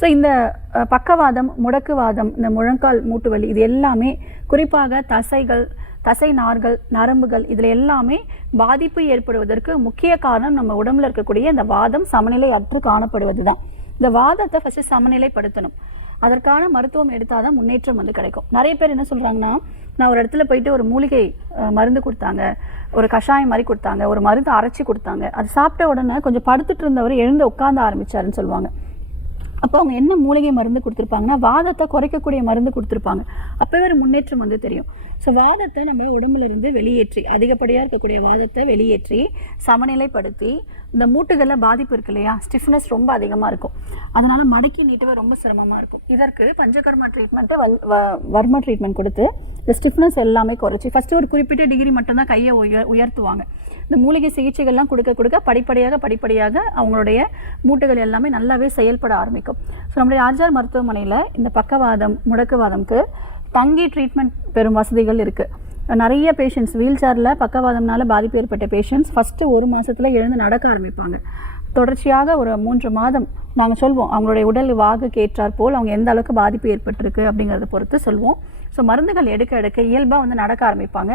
So இந்த பக்கவாதம், முடக்குவாதம், இந்த முழங்கால் மூட்டு வலி இது எல்லாமே குறிப்பாக தசை நார்கள், நரம்புகள் இதில் எல்லாமே பாதிப்பு ஏற்படுவதற்கு முக்கிய காரணம் நம்ம உடம்புல இருக்கக்கூடிய இந்த வாதம் சமநிலை அற்று காணப்படுவது தான். இந்த வாதத்தை ஃபஸ்ட்டு சமநிலைப்படுத்தணும். அதற்கான மருத்துவம் எடுத்தால் தான் முன்னேற்றம் கிடைக்கும். நிறைய பேர் என்ன சொல்கிறாங்கன்னா, நான் ஒரு இடத்துல போயிட்டு ஒரு மூலிகை மருந்து கொடுத்தாங்க, ஒரு கஷாயம் மாதிரி கொடுத்தாங்க, ஒரு மருந்து அரைச்சி கொடுத்தாங்க, அது சாப்பிட்ட உடனே கொஞ்சம் படுத்துட்டு இருந்தவர் எழுந்து உட்காந்து ஆரம்பிச்சாருன்னு சொல்லுவாங்க. அப்போ அவங்க என்ன மூலிகை மருந்து கொடுத்துருப்பாங்கன்னா வாதத்தை குறைக்கக்கூடிய மருந்து கொடுத்துருப்பாங்க. அப்போவே ஒரு முன்னேற்றம் தெரியும். ஸோ வாதத்தை நம்ம உடம்புல இருந்து வெளியேற்றி, அதிகப்படியாக இருக்கக்கூடிய வாதத்தை வெளியேற்றி சமநிலைப்படுத்தி, இந்த மூட்டுகளில் பாதிப்பு இருக்கு இல்லையா, ஸ்டிஃப்னஸ் ரொம்ப அதிகமாக இருக்கும், அதனால் மடக்கி நீட்டவே ரொம்ப சிரமமாக இருக்கும். இதற்கு பஞ்சகர்மா ட்ரீட்மெண்ட்டு வர்மா ட்ரீட்மெண்ட் கொடுத்து இந்த ஸ்டிஃப்னஸ் எல்லாமே குறைச்சி ஃபஸ்ட்டு ஒரு குறிப்பிட்ட டிகிரி மட்டும்தான் கையை உயர்த்துவாங்க. இந்த மூலிகை சிகிச்சைகள்லாம் கொடுக்க படிப்படியாக அவங்களுடைய மூட்டுகள் எல்லாமே நல்லாவே செயல்பட ஆரம்பிக்கும். ஸோ நம்முடைய ஆர்ஜிஆர் மருத்துவமனையில் இந்த பக்கவாதம், முடக்குவாதம்க்கு தங்கி ட்ரீட்மெண்ட் பெறும் வசதிகள் இருக்குது. நிறைய பேஷண்ட்ஸ் வீல் சேரில் பக்கவாதம்னால பாதிப்பு ஏற்பட்ட பேஷண்ட்ஸ் ஃபஸ்ட்டு 1 மாதத்தில் எழுந்து நடக்க ஆரம்பிப்பாங்க. தொடர்ச்சியாக ஒரு 3 மாதம் நாங்கள் சொல்வோம் அவங்களுடைய உடல் வாகுக்கு ஏற்றாற் போல் அவங்க எந்த அளவுக்கு பாதிப்பு ஏற்பட்டிருக்கு அப்படிங்கிறத பொறுத்து சொல்வோம். ஸோ மருந்துகள் எடுக்க இயல்பாக நடக்க ஆரம்பிப்பாங்க.